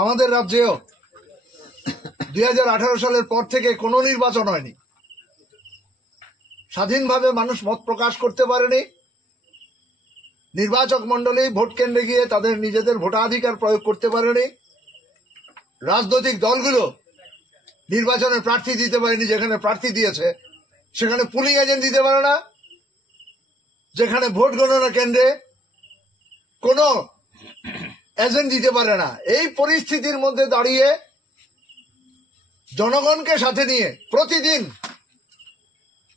আমাদের রাজ্যেও 2018 সালের পর থেকে কোনো নির্বাচন হয়নি। স্বাধীনভাবে মানুষ মত প্রকাশ করতে পারেনি। নির্বাচক মণ্ডলী ভোট কেন্দ্রে গিয়ে তাদের নিজেদের ভোটাধিকার প্রয়োগ করতে পারেনি। রাজনৈতিক দলগুলো নির্বাচনে প্রার্থী দিতে পারেনি। যেখানে প্রার্থী দিয়েছে সেখানে পুলিং এজেন্ট দিতে পারে না। যেখানে ভোট গণনা কেন্দ্রে কোনো এজেন্ট দিতে পারে না। এই পরিস্থিতির মধ্যে দাঁড়িয়ে জনগণকে সাথে নিয়ে প্রতিদিন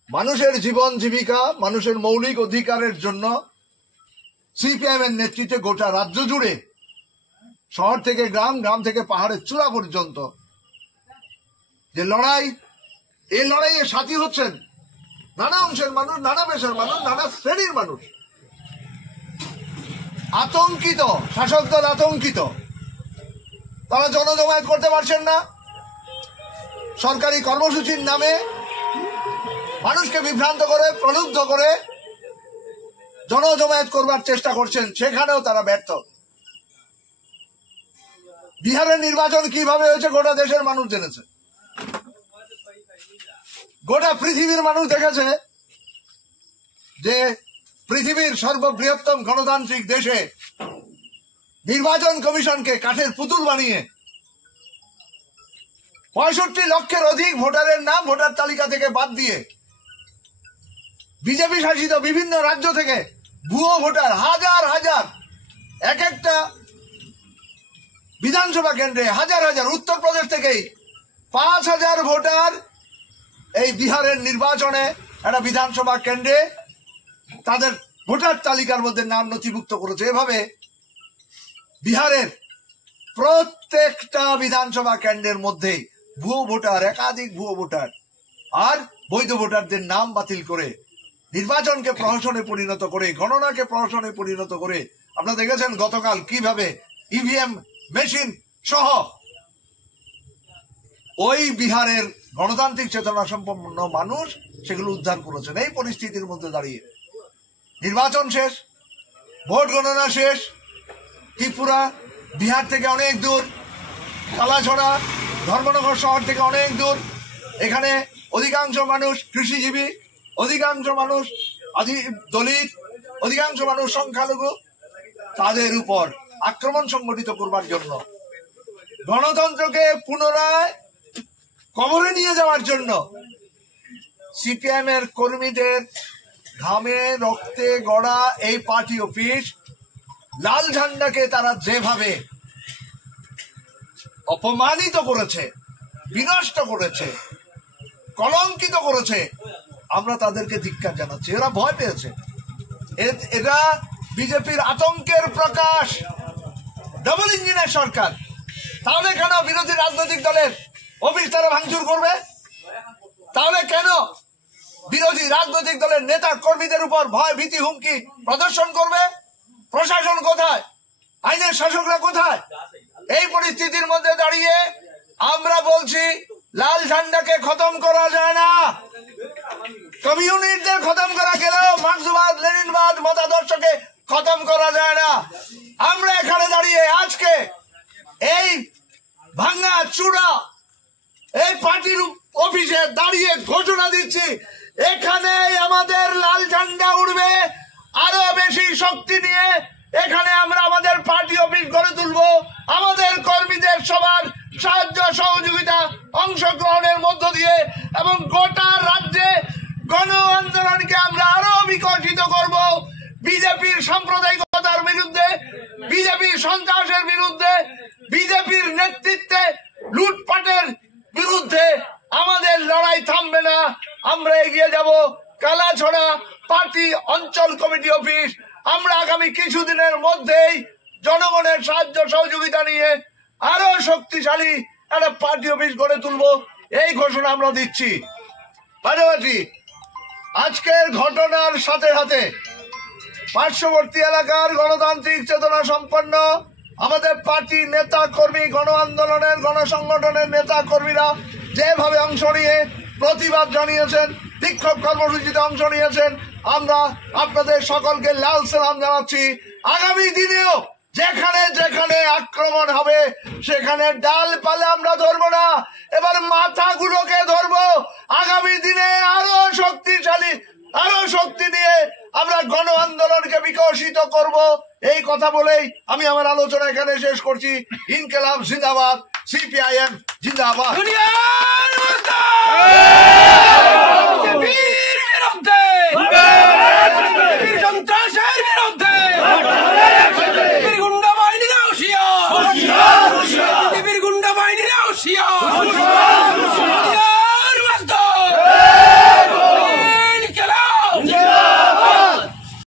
মানুষের জীবন জীবিকা, মানুষের মৌলিক অধিকারের জন্য সিপিএম এর নেতৃত্বে গোটা রাজ্য জুড়ে, শহর থেকে গ্রাম, গ্রাম থেকে পাহাড়ের চূড়া পর্যন্ত যে লড়াই, এই লড়াইয়ে সাথী হচ্ছেন নানা অংশের মানুষ, নানা পেশার মানুষ, নানা শ্রেণীর মানুষ। আতঙ্কিত, শাসক দল আতঙ্কিত। তারা জনজমায়েত করতে পারছেন না। সরকারি কর্মসূচির নামে মানুষকে বিভ্রান্ত করে, প্রলুব্ধ করে জনজমায়েত করবার চেষ্টা করছেন, সেখানেও তারা ব্যর্থ। বিহারের নির্বাচন কিভাবে হয়েছে গোটা দেশের মানুষ জেনেছে, গোটা পৃথিবীর মানুষ দেখেছে যে পৃথিবীর সর্ববৃহত্তম গণতান্ত্রিক দেশে নির্বাচন কমিশনকে কাঠের পুতুল বানিয়ে 65 লক্ষের অধিক ভোটারের নাম ভোটার তালিকা থেকে বাদ দিয়ে বিজেপি শাসিত বিভিন্ন রাজ্য থেকে ভুয়ো ভোটার হাজার হাজার, এক একটা বিধানসভা কেন্দ্রে হাজার হাজার, উত্তরপ্রদেশ থেকেই 5000 ভোটার এই বিহারের নির্বাচনে একটা বিধানসভা কেন্দ্রে তাদের ভোটার তালিকার মধ্যে নাম নথিভুক্ত করেছে। এভাবে বিহারের প্রত্যেকটা বিধানসভা কেন্দ্রের মধ্যে ভুয়ো ভোটার, একাধিক ভুয়ো ভোটার আর বৈধ ভোটারদের নাম বাতিল করে নির্বাচনকে প্রহসনে পরিণত করে, গণনাকে প্রহসনে পরিণত করে, আপনারা দেখেছেন গতকাল কিভাবে ইভিএম মেশিন সহ ওই বিহারের গণতান্ত্রিক চেতনা সম্পন্ন মানুষ সেগুলো উদ্ধার করেছেন। এই পরিস্থিতির মধ্যে দাঁড়িয়ে নির্বাচন শেষ, ভোট গণনা শেষ, ত্রিপুরা বিহার থেকে অনেক দূর, কালাছড়া ধর্মনগর শহর থেকে অনেক দূর। এখানে অধিকাংশ মানুষ কৃষিজীবী, অধিকাংশ মানুষ দলিত, অধিকাংশ মানুষ সংখ্যালঘু। তাদের উপর আক্রমণ সংগঠিত করবার জন্য, গণতন্ত্রকে পুনরায় কবরে নিয়ে যাওয়ার জন্য সিপিএম এর কর্মীদের ঘামে রক্তে গড়া এই পার্টি অফিস, লাল ঝান্ডাকে তারা যেভাবে অপমানিত করেছে, বিনষ্ট করেছে, কলঙ্কিত করেছে, আমরা তাদেরকে ধিক্কার জানাচ্ছি। এরা ভয় পেয়েছে। এটা বিজেপির আতঙ্কের প্রকাশ। ডাবল ইঞ্জিনের সরকার। তাহলে কেন বিরোধী রাজনৈতিক দলের অফিস তারা ভাঙচুর করবে? তাহলে কেন বিরোধী রাজনৈতিক দলের নেতা কর্মীদের উপর ভয় ভীতি হুমকি প্রদর্শন করবে? প্রশাসন কোথায়? আইনের শাসকরা কোথায়? এই পরিস্থিতির মধ্যে দাঁড়িয়ে আমরা বলছি, লাল ঝান্ডাকে খতম করা যায় না। কমিউনিস্টদের খতম করা গেলেও মার্ক্সবাদ লেনিনবাদ মতাদর্শকে খতম করা যায় না। আমরা এখানে দাঁড়িয়ে আজকে এই ভাঙ্গা চূড়া এই পার্টির অফিসে দাঁড়িয়ে ঘোষণা দিচ্ছি, এখানে আমাদের লাল ঝান্ডা উড়বে আরো বেশি শক্তি নিয়ে। এখানে আমরা আমাদের পার্টি অফিস গড়ে তুলবো। আমাদের কর্মীদের সবার সাহায্য সহযোগিতা অংশগ্রহণের মধ্য দিয়ে এবং গোটা রাজ্যে গণ আন্দোলনকে আমরা আরো বিকশিত করব। বিজেপির সাম্প্রদায়িকতার বিরুদ্ধে, বিজেপির সন্ত্রাসের বিরুদ্ধে, বিজেপির নেতৃত্বে লুটপাটের বিরুদ্ধে আমাদের লড়াই থামবে না। আমরা এগিয়ে যাব। কালাছড়া পার্টি অঞ্চল কমিটি অফিস আমরা আগামী কিছুদিনের মধ্যেই জনগণের সাহায্য সহযোগিতা নিয়ে আরো শক্তিশালী একটা পার্টি অফিস গড়ে তুলব, এই ঘোষণা আমরা দিচ্ছি। পাশাপাশি আজকের ঘটনার সাথে সাথে পার্শ্ববর্তী এলাকার গণতান্ত্রিক চেতনা সম্পন্ন আমাদের পার্টি নেতা কর্মী, গণ আন্দোলনের গণসংগঠনের নেতা কর্মীরা যেভাবে অংশ নিয়ে প্রতিবাদ জানিয়েছেন, বিক্ষোভ কর্মসূচিতে অংশ নিয়েছেন, আমরা আপনাদের সকলকে লাল সালাম জানাচ্ছি। আগামী দিনেও যেখানে যেখানে আক্রমণ হবে সেখানে ডালপালা আমরা ধরবো না, এবার মাথাগুলোকে ধরবো। আগামী দিনে আরো শক্তিশালী, আরো শক্তি দিয়ে আমরা গণ আন্দোলনকে বিকশিত করব। এই কথা বলেই আমি আমার আলোচনা এখানে শেষ করছি। ইনকিলাব জিন্দাবাদ, সিপিআইএম জিন্দাবাদ। সন্ত্রাসের বিরুদ্ধে গুন্ডা বাহিনীকে হুঁশিয়ার।